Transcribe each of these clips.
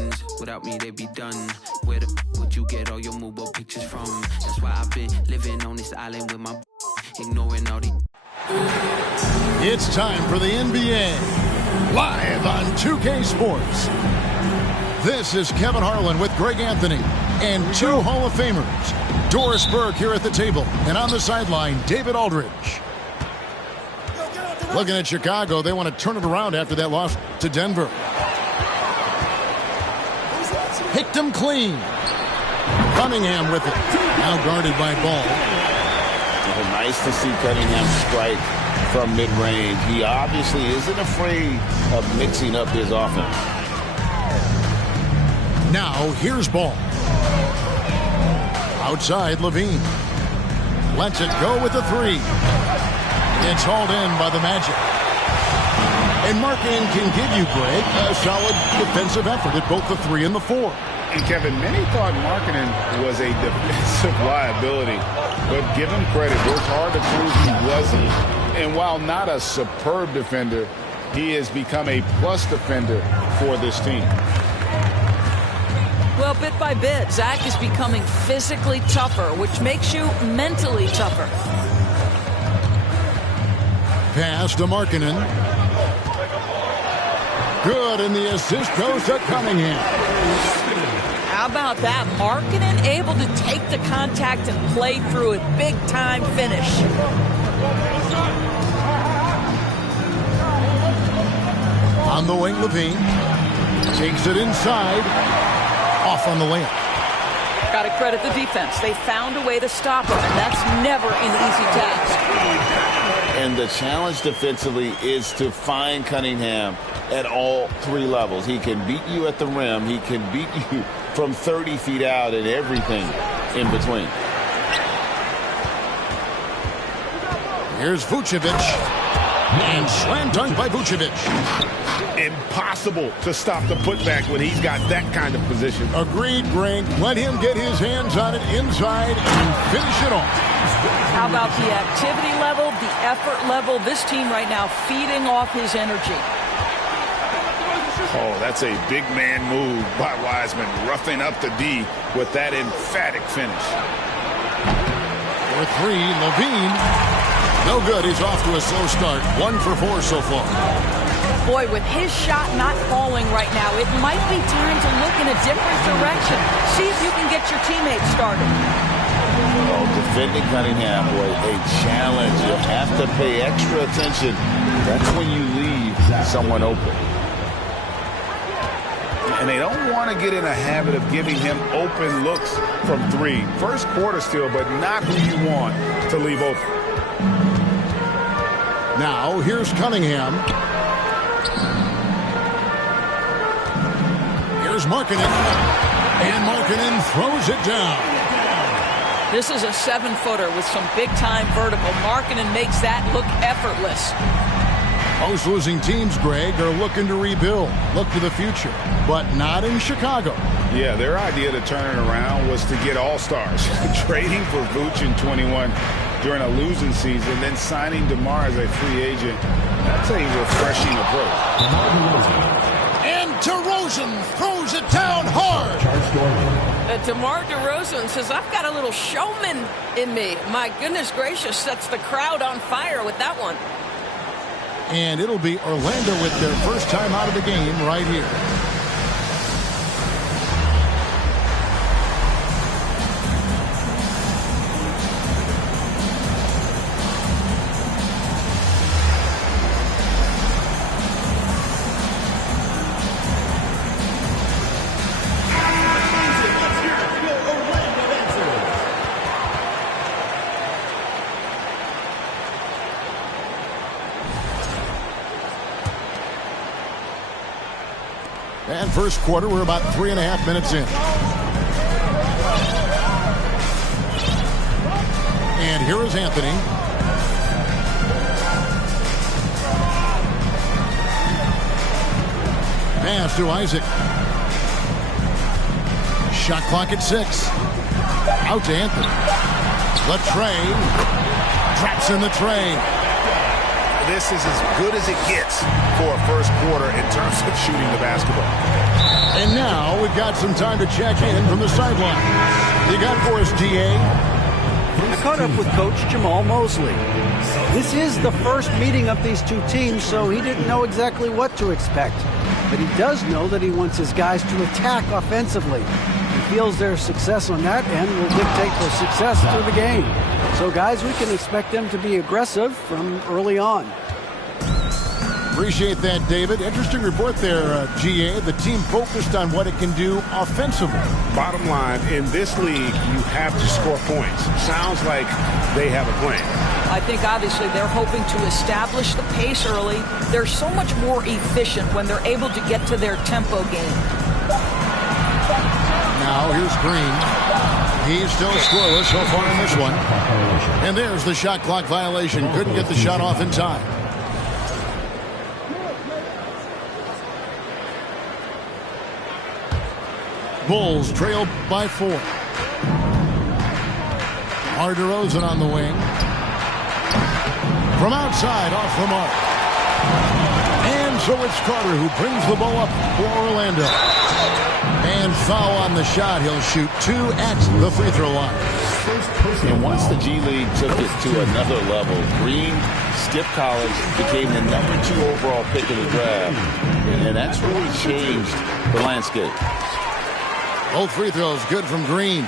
ones. Without me, they'd be done. Where the would you get all your mobile pictures from? That's why I've been living on this island with my ignoring all the. It's time for the NBA, live on 2K Sports. This is Kevin Harlan with Greg Anthony and two Hall of Famers. Doris Burke here at the table, and on the sideline, David Aldridge. Looking at Chicago, they want to turn it around after that loss to Denver. Picked him clean. Cunningham with it. Now guarded by Ball. Nice to see Cunningham strike from mid-range. He obviously isn't afraid of mixing up his offense. Now here's Ball. Outside Levine. Lets it go with the three. It's hauled in by the Magic. And marking can give you, Greg, a solid defensive effort at both the 3 and the 4. And Kevin, many thought Markkanen was a defensive liability, but give him credit. Worked hard to prove he wasn't. And while not a superb defender, he has become a plus defender for this team. Well, bit by bit, Zach is becoming physically tougher, which makes you mentally tougher. Pass to Markkanen. Good, and the assist goes to Cunningham. How about that? Markkanen able to take the contact and play through it. Big-time finish. On the wing, Levine. Takes it inside. Off on the layup. Got to credit the defense. They found a way to stop him, and that's never an easy task. And the challenge defensively is to find Cunningham at all 3 levels. He can beat you at the rim. He can beat you from 30 feet out and everything in between. Here's Vucevic. And slam dunk by Vucevic. Impossible to stop the putback when he's got that kind of position. Agreed, Greg. Let him get his hands on it inside and finish it off. How about the activity level, the effort level? This team right now feeding off his energy. Oh, that's a big man move by Wiseman, roughing up the D with that emphatic finish. For 3, Levine. No good. He's off to a slow start. 1 for 4 so far. Boy, with his shot not falling right now, it might be time to look in a different direction. See if you can get your teammates started. Oh, defending Cunningham, boy, a challenge. You have to pay extra attention. That's when you leave someone open. And they don't want to get in a habit of giving him open looks from 3. First quarter still, but not who you want to leave open. Now, here's Cunningham. Here's Markkanen. And Markkanen throws it down. This is a 7-footer with some big-time vertical. Markkanen makes that look effortless. Most losing teams, Greg, are looking to rebuild, look to the future, but not in Chicago. Yeah, their idea to turn it around was to get all-stars. Trading for Vooch in 21 during a losing season, then signing DeMar as a free agent. That's a refreshing approach. And DeRozan throws it down hard. DeMar DeRozan says, I've got a little showman in me. My goodness gracious, sets the crowd on fire with that one. And it'll be Orlando with their first time out of the game right here. And first quarter, we're about 3.5 minutes in. And here is Anthony. Pass to Isaac. Shot clock at 6. Out to Anthony. The tray. Drops in the tray. This is as good as it gets for a first quarter in terms of shooting the basketball. And now Now we've got some time to check in from the sideline. You got for us, DA? I caught up with Coach Jamal Mosley. This is the first meeting of these two teams, so he didn't know exactly what to expect. But he does know that he wants his guys to attack offensively. He feels their success on that end will dictate their success through the game. So, guys, we can expect them to be aggressive from early on. Appreciate that, David. Interesting report there, GA. The team focused on what it can do offensively. Bottom line, in this league, you have to score points. Sounds like they have a plan. I think obviously they're hoping to establish the pace early. They're so much more efficient when they're able to get to their tempo game. Now here's Green. He's still scoreless so far in this one. And there's the shot clock violation. Couldn't get the shot off in time. Bulls trail by 4. DeRozan on the wing. From outside, off the mark. And so it's Carter who brings the ball up for Orlando. And foul on the shot. He'll shoot 2 at the free throw line. And once the G League took it to another level, Green skipped college, became the #2 overall pick of the draft. And that's really changed the landscape. Both free throws good from Green.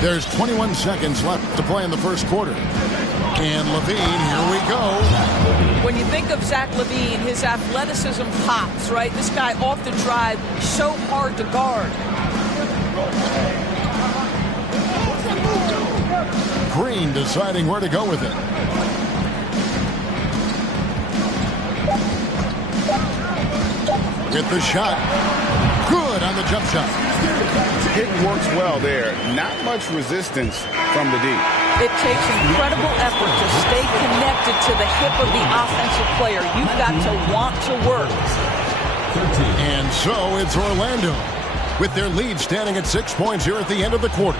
There's 21 seconds left to play in the first quarter. And Levine, here we go. When you think of Zach LaVine, his athleticism pops, right? This guy off the drive, so hard to guard. Green deciding where to go with it. Get the shot. Good on the jump shot. It works well there. Not much resistance from the D. It takes incredible effort to stay connected to the hip of the offensive player. You've got to want to work. And so it's Orlando with their lead standing at 6 points here at the end of the quarter.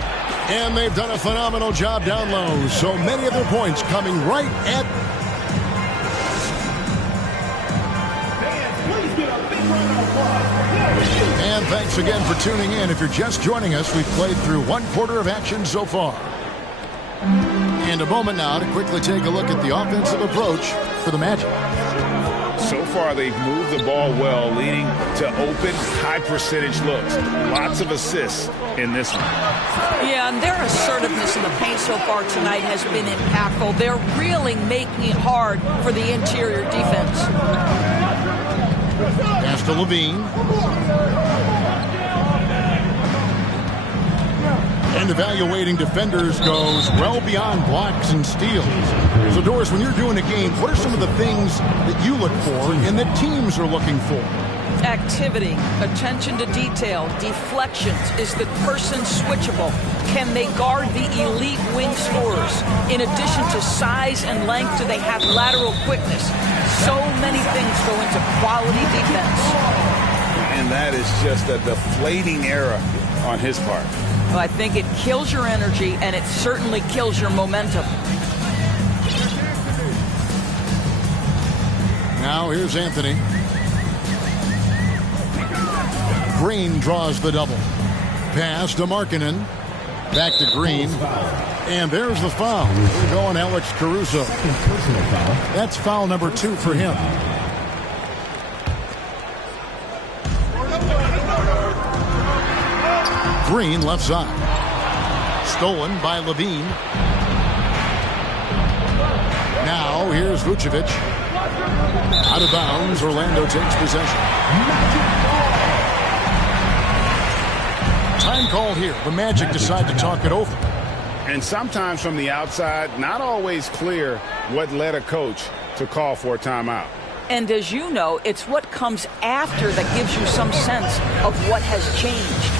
And they've done a phenomenal job down low. So many of their points coming right at... And thanks again for tuning in. If you're just joining us, we've played through 1 quarter of action so far. And a moment now to quickly take a look at the offensive approach for the Magic. So far, they've moved the ball well, leading to open, high-percentage looks. Lots of assists in this one. Yeah, and their assertiveness in the paint so far tonight has been impactful. They're really making it hard for the interior defense. Pass to Levine. And evaluating defenders goes well beyond blocks and steals. So, Doris, when you're doing a game, what are some of the things that you look for and that teams are looking for? Activity, attention to detail, deflections. Is the person switchable? Can they guard the elite wing scorers? In addition to size and length, do they have lateral quickness? So many things go into quality defense. And that is just a deflating error on his part. Well, I think it kills your energy, and it certainly kills your momentum. Now here's Anthony. Green draws the double. Pass to Markkanen. Back to Green. And there's the foul. We're going Alex Caruso. That's foul number 2 for him. Green left side. Stolen by Levine. Now here's Vucevic. Out of bounds. Orlando takes possession. Time called here. The Magic decide to talk it over. And sometimes from the outside, not always clear what led a coach to call for a timeout. And as you know, it's what comes after that gives you some sense of what has changed.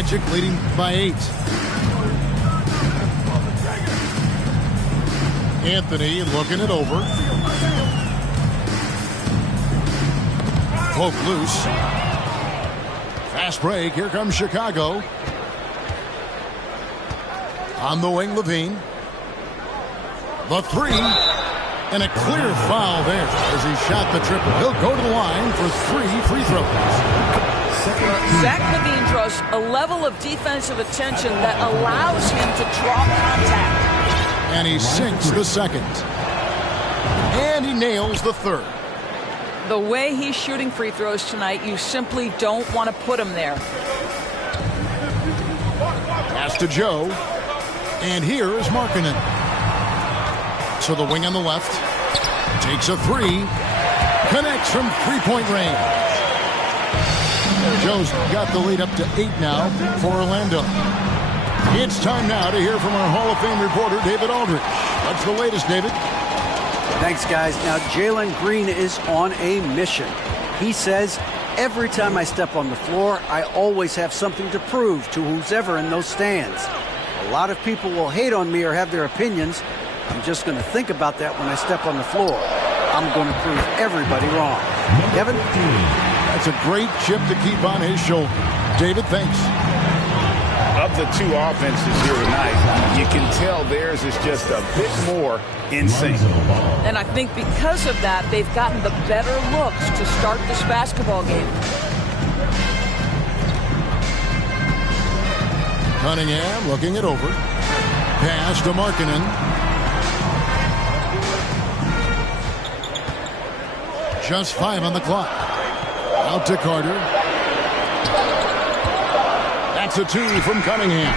Magic leading by 8. Anthony looking it over. Poke loose. Fast break. Here comes Chicago. On the wing, Levine. The 3. And a clear foul there as he shot the triple. He'll go to the line for 3 free throws. Zach LaVine draws a level of defensive attention that allows him to draw contact. And he sinks the second. And he nails the third. The way he's shooting free throws tonight, you simply don't want to put him there. Pass to Joe. And here is Markkanen. To the wing on the left. Takes a 3. Connects from three-point range. Joe's got the lead up to 8 now for Orlando. It's time now to hear from our Hall of Fame reporter, David Aldridge. What's the latest, David? Thanks, guys. Now, Jalen Green is on a mission. He says, every time I step on the floor, I always have something to prove to who's ever in those stands. A lot of people will hate on me or have their opinions. I'm just going to think about that when I step on the floor. I'm going to prove everybody wrong. Kevin? That's a great chip to keep on his shoulder. David, thanks. Of the 2 offenses here tonight, you can tell theirs is just a bit more in sync. And I think because of that, they've gotten the better looks to start this basketball game. Cunningham looking it over. Pass to Markkanen. Just 5 on the clock. Out to Carter. That's a 2 from Cunningham.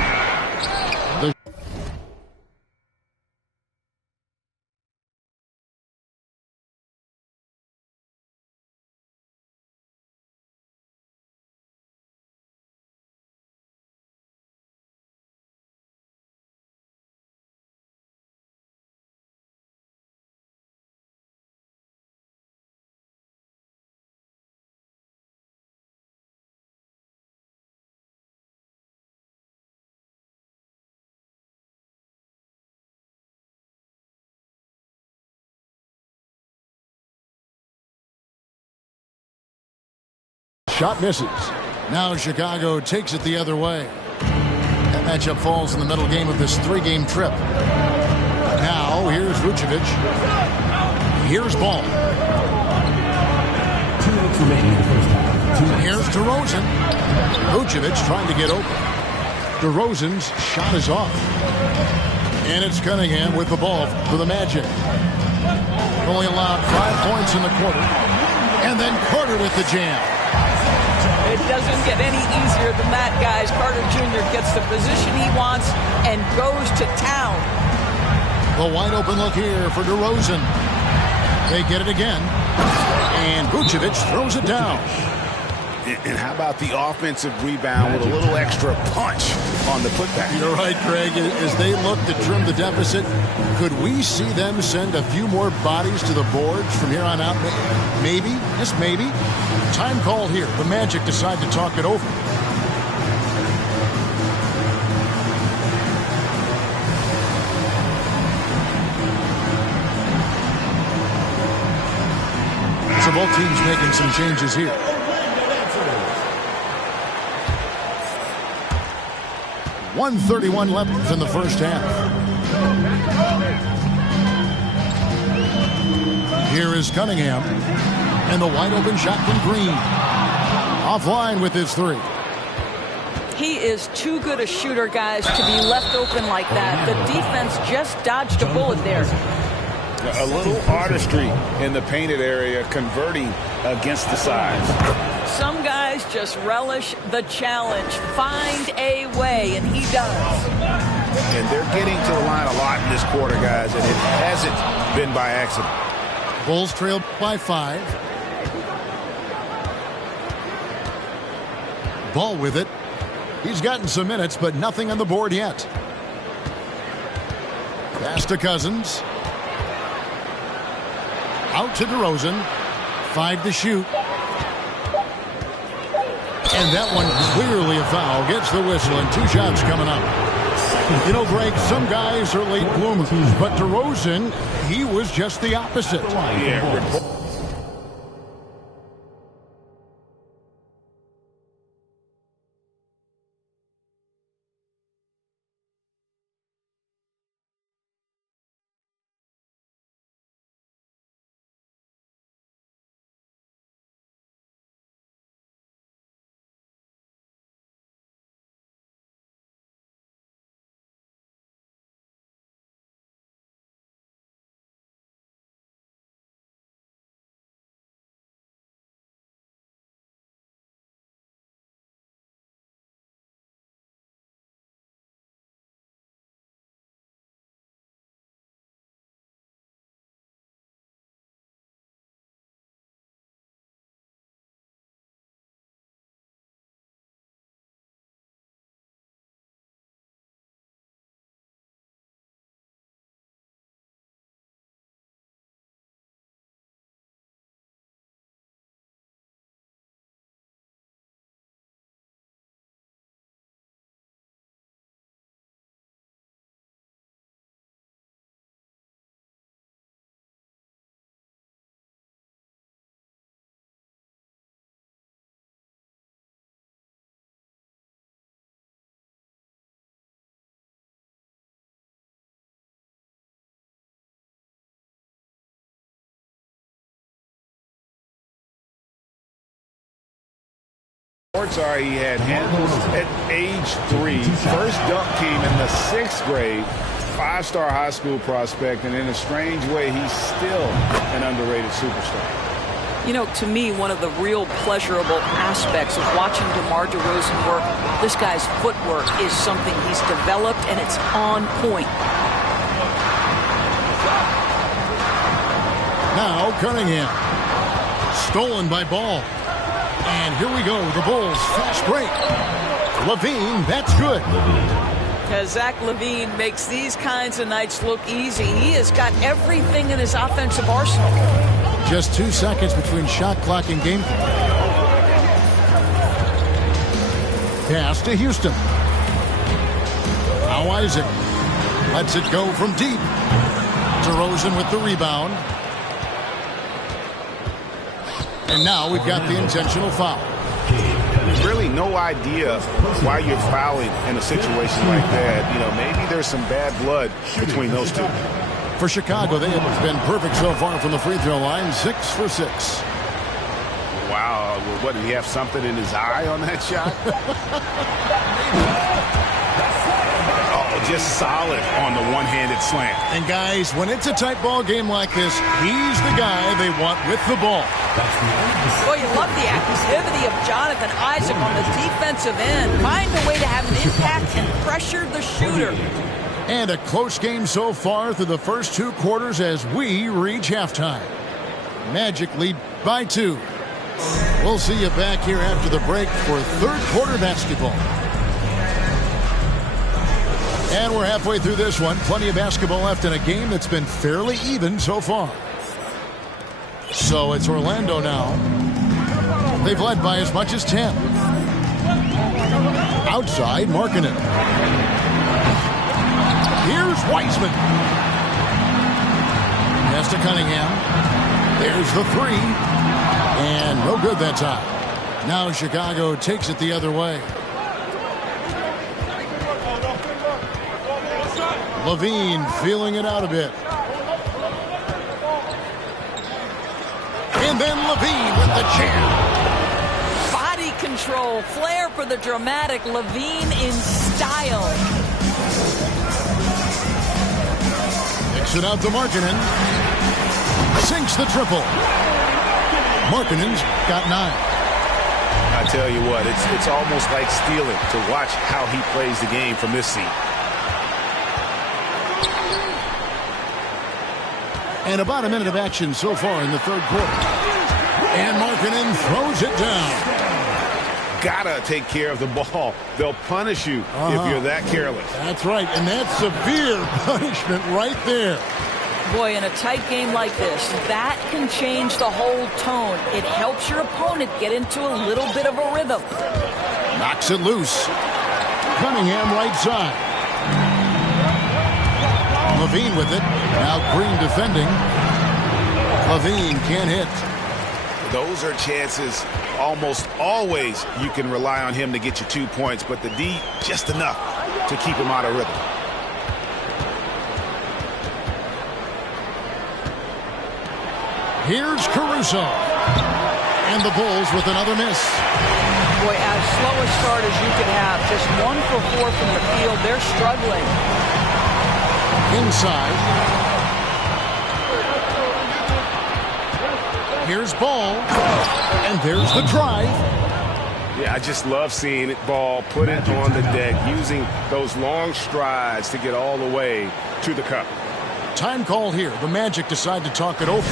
Shot misses. Now Chicago takes it the other way. That matchup falls in the middle game of this 3-game trip. Now here's Vucevic. Here's Ball. 2 minutes remaining in the first half. Here's DeRozan. Vucevic trying to get open. DeRozan's shot is off. And it's Cunningham with the ball for the Magic. Only allowed 5 points in the quarter. And then Carter with the jam. It doesn't get any easier than that, guys. Carter Jr. gets the position he wants and goes to town. The wide open look here for DeRozan. They get it again. And Vucevic throws it down. And how about the offensive rebound with a little extra punch on the putback? You're right, Greg. As they look to trim the deficit, could we see them send a few more bodies to the boards from here on out? Maybe, just maybe. Time call here. The Magic decide to talk it over. So both teams making some changes here. .131 left in the first half. Here is Cunningham. And the wide open shot from Green. Offline with his 3. He is too good a shooter, guys, to be left open like that. The defense just dodged a bullet there. A little artistry in the painted area, converting against the size. Some guys just relish the challenge. Find a way, and he does. And they're getting to the line a lot in this quarter, guys, and it hasn't been by accident. Bulls trailed by 5. Ball with it. He's gotten some minutes, but nothing on the board yet. Pass to Cousins. Out to DeRozan. 5 to shoot. And that one clearly a foul. Gets the whistle and 2 shots coming up. You know, Greg, some guys are late bloomers, but DeRozan, he was just the opposite. Yeah. Reports are he had handles at age 3. First dunk came in the 6th grade. 5-star high school prospect, and in a strange way, he's still an underrated superstar. You know, to me, one of the real pleasurable aspects of watching DeMar DeRozan work, this guy's footwork is something he's developed, and it's on point. Now Cunningham. Stolen by Ball. And here we go, the Bulls fast break. LaVine, that's good. As Zach LaVine makes these kinds of nights look easy, he has got everything in his offensive arsenal. Just 2 seconds between shot clock and game clock. Pass to Houston. Now Isaac lets it go from deep. DeRozan with the rebound. And now we've got the intentional foul. Really no idea why you're fouling in a situation like that. You know, maybe there's some bad blood between those two. For Chicago, they have been perfect so far from the free throw line. 6 for 6. Wow. What, did he have something in his eye on that shot? Just solid on the one-handed slam. And guys, when it's a tight ball game like this, he's the guy they want with the ball. Well, you love the activity of Jonathan Isaac on the defensive end. Find a way to have an impact and pressure the shooter. And a close game so far through the first 2 quarters as we reach halftime. Magic lead by 2. We'll see you back here after the break for 3rd quarter basketball. And we're halfway through this one. Plenty of basketball left in a game that's been fairly even so far. So it's Orlando now. They've led by as much as 10. Outside, Markkanen. Here's Wiseman. Pass to Cunningham. There's the 3. And no good that time. Now Chicago takes it the other way. LaVine feeling it out a bit. And then LaVine with the jam. Body control, flair for the dramatic. LaVine in style. Kicks it out to Markkanen. Sinks the triple. Markkanen's got 9. I tell you what, it's almost like stealing to watch how he plays the game from this seat. And about a minute of action so far in the 3rd quarter. And Markkanen throws it down. Gotta take care of the ball. They'll punish you if you're that careless. That's right, and that's severe punishment right there. Boy, in a tight game like this, that can change the whole tone. It helps your opponent get into a little bit of a rhythm. Knocks it loose. Cunningham right side. Levine with it. Now Green defending. Levine can't hit. Those are chances almost always you can rely on him to get you 2 points, but the D just enough to keep him out of rhythm. Here's Caruso. And the Bulls with another miss. Boy, as slow a start as you could have. Just 1 for 4 from the field. They're struggling. Inside. Here's Ball. And there's the drive. Yeah, I just love seeing it. Ball, put it on the deck, using those long strides to get all the way to the cup. Time call here. The Magic decide to talk it over.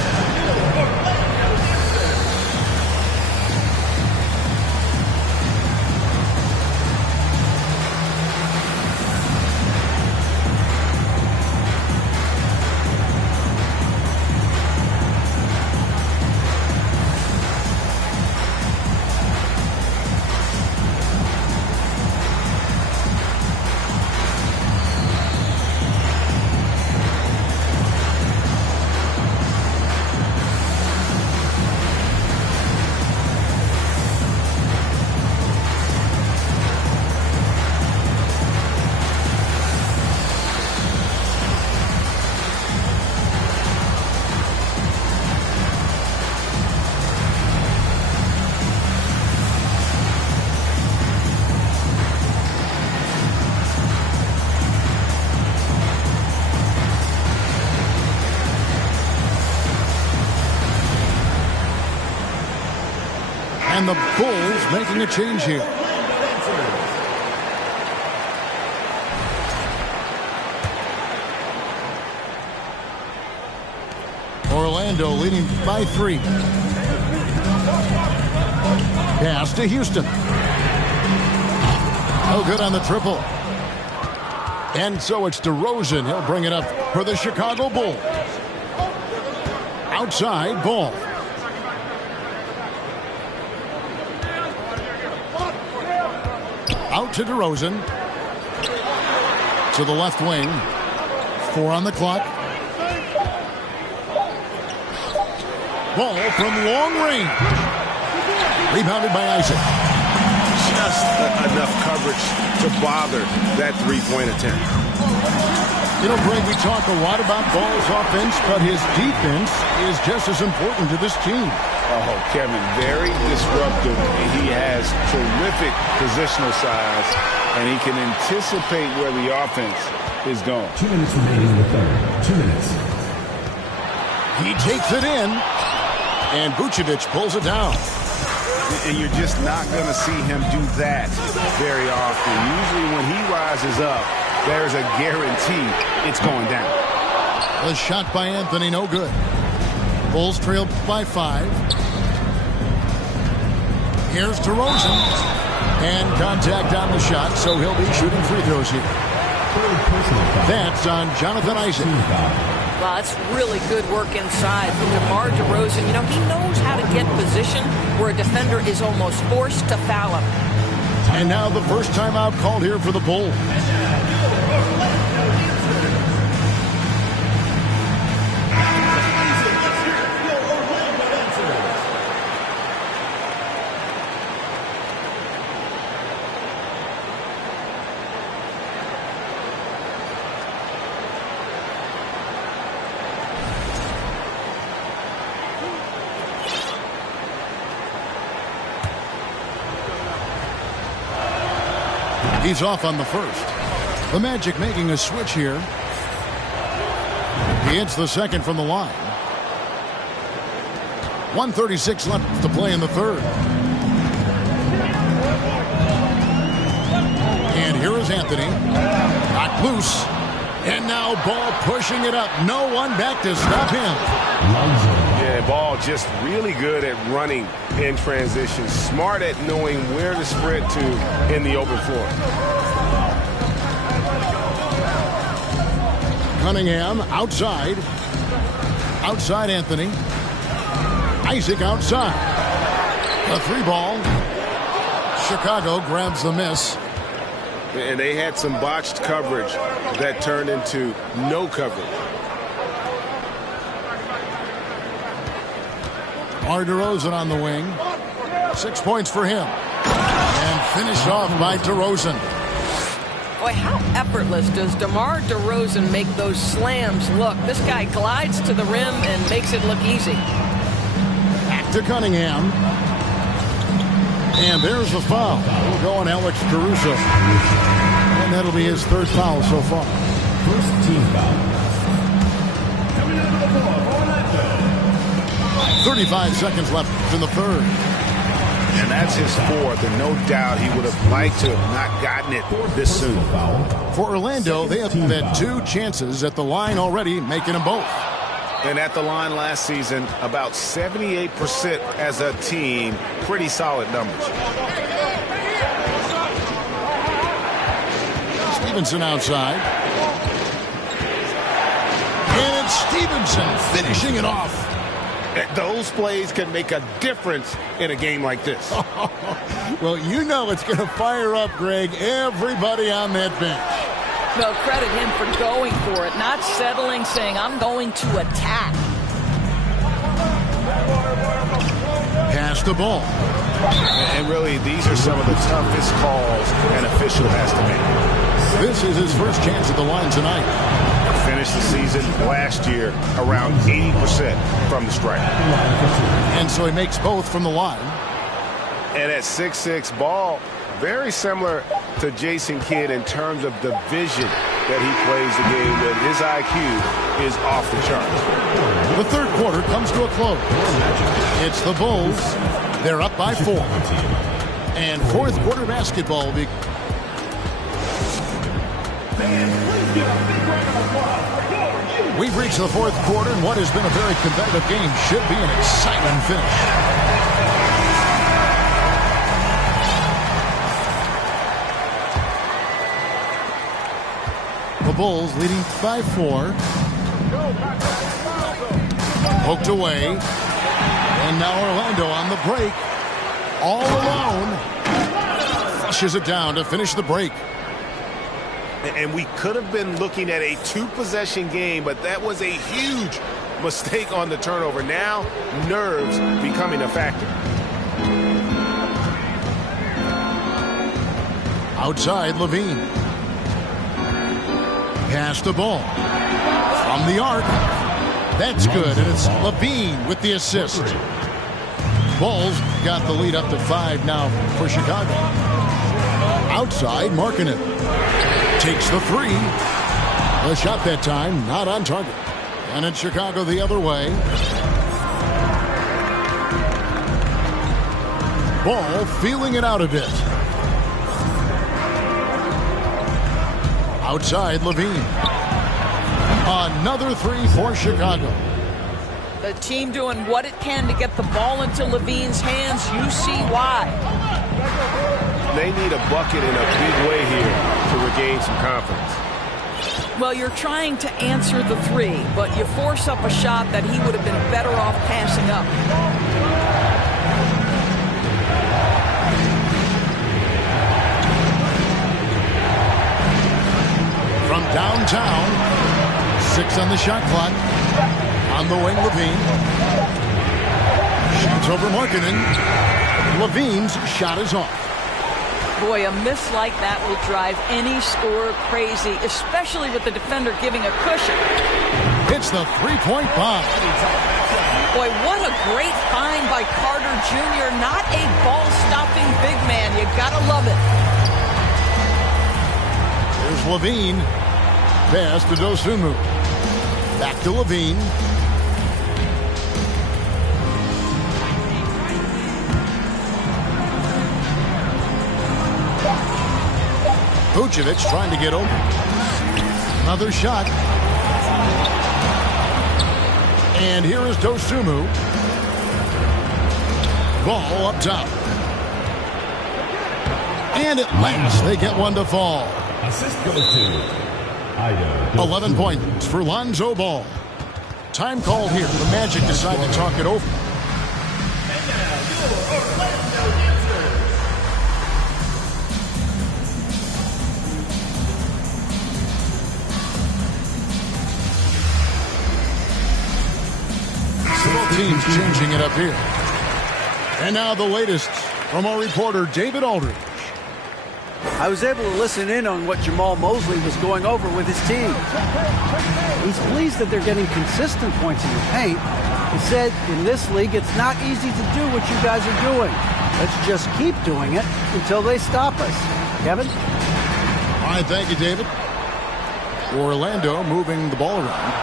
And the Bulls making a change here. Orlando leading by 3. Pass to Houston. Oh, good on the triple. And so it's DeRozan. He'll bring it up for the Chicago Bulls. Outside, Ball. Out to DeRozan. To the left wing. 4 on the clock. Ball from long range. Rebounded by Isaac. Just enough coverage to bother that three-point attempt. You know, Greg, we talk a lot about Ball's offense, but his defense is just as important to this team. Oh, Kevin, very disruptive. He has terrific positional size, and he can anticipate where the offense is going. 2 minutes remaining in the third. 2 minutes. He takes it in, and Vucevic pulls it down. And you're just not going to see him do that very often. Usually when he rises up, there's a guarantee it's going down. The shot by Anthony, no good. Bulls trail by 5. Here's DeRozan. And contact on the shot, so he'll be shooting free throws here. That's on Jonathan Isaac. Well, that's really good work inside from DeMar DeRozan. You know, he knows how to get position where a defender is almost forced to foul him. And now the first timeout called here for the Bulls. He's off on the first. The Magic making a switch here. He hits the second from the line. 1:36 left to play in the third. And here is Anthony. Knocked loose. And now Ball pushing it up. No one back to stop him. Yeah, Ball just really good at running in transition. Smart at knowing where to sprint to in the open floor. Cunningham outside. Outside Anthony. Isaac outside. The 3-ball. Chicago grabs the miss. And they had some botched coverage that turned into no coverage. DeRozan on the wing. 6 points for him. And finished off by DeRozan. Boy, how effortless does DeMar DeRozan make those slams look? This guy glides to the rim and makes it look easy. Back to Cunningham. And there's the foul. We'll go on Alex Caruso. And that'll be his 3rd foul so far. First team foul. Coming out of the ball, Orlando. 35 seconds left in the 3rd. And that's his 4th, and no doubt he would have liked to have not gotten it this soon. For Orlando, they have had 2 chances at the line already, making them both. And at the line last season, about 78% as a team. Pretty solid numbers. Stevenson outside. And it's Stevenson finishing it off. Those plays can make a difference in a game like this. Well, you know it's going to fire up, Greg, everybody on that bench. Well, credit him for going for it, not settling, saying, I'm going to attack. Pass the ball. And really, these are some of the toughest calls an official has to make. This is his first chance at the line tonight. Finished the season last year around 80% from the stripe. And so he makes both from the line. And at 6'6" ball, very similar to Jason Kidd in terms of the vision that he plays the game with. His IQ is off the charts. The 3rd quarter comes to a close. It's the Bulls. They're up by 4. And 4th quarter basketball will be... We've reached the 4th quarter, and what has been a very competitive game should be an exciting finish. The Bulls leading by 4. Poked away. And now Orlando on the break. All alone. Flushes it down to finish the break. And we could have been looking at a 2-possession game, but that was a huge mistake on the turnover. Now, nerves becoming a factor. Outside, Levine. Pass the ball. From the arc. That's good, and it's Levine with the assist. Bulls got the lead up to 5 now for Chicago. Outside, Markkanen. Takes the 3. The shot that time, not on target. And it's Chicago the other way. Ball feeling it out a bit. Outside, Levine. Another 3 for Chicago. The team doing what it can to get the ball into Levine's hands. You see why. They need a bucket in a big way here to regain some confidence. Well, you're trying to answer the 3, but you force up a shot that he would have been better off passing up. From downtown, 6 on the shot clock. On the wing, Levine. Shoots over Markkanen. Levine's shot is off. Boy, a miss like that will drive any scorer crazy, especially with the defender giving a cushion. It's the 3-point bomb. Boy, what a great find by Carter Jr. Not a ball-stopping big man. You gotta love it. Here's Levine. Pass to Dosunmu. Back to Levine. Vucevic trying to get open. Another shot. And here is Dosunmu. Ball up top. And at last they get one to fall. Assist goes to 11 points for Lonzo Ball. Time called here. The Magic decide to talk it over. Both teams changing it up here. And now the latest from our reporter, David Aldridge. I was able to listen in on what Jamal Mosley was going over with his team. He's pleased that they're getting consistent points in the paint. He said, in this league, it's not easy to do what you guys are doing. Let's just keep doing it until they stop us. Kevin? All right, thank you, David. Orlando moving the ball around.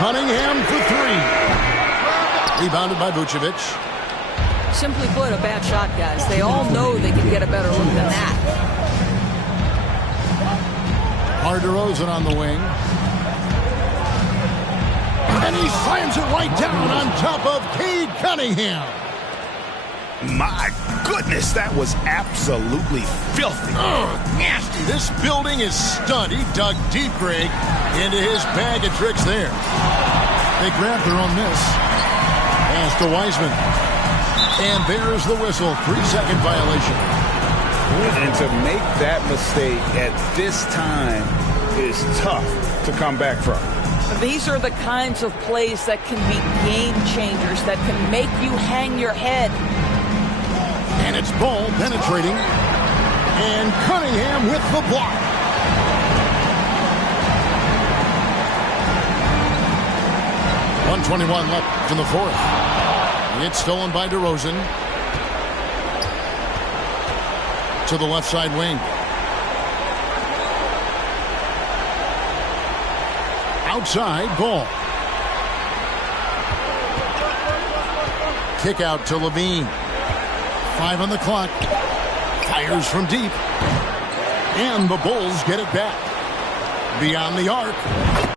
Cunningham for three. Rebounded by Vucevic. Simply put, a bad shot, guys. They all know they can get a better look than that. DeRozan on the wing. And he slams it right down on top of Cade Cunningham. My goodness, that was absolutely filthy. Nasty. This building is stunned. He dug deep, Greg, into his bag of tricks there. They grabbed their own miss. Pass to Wiseman. And there's the whistle. 3-second violation. And to make that mistake at this time is tough to come back from. These are the kinds of plays that can be game changers, that can make you hang your head. And it's ball penetrating. And Cunningham with the block. .121 left in the fourth. It's stolen by DeRozan. To the left side wing. Outside ball. Kick out to Levine. 5 on the clock. Fires from deep. And the Bulls get it back. Beyond the arc.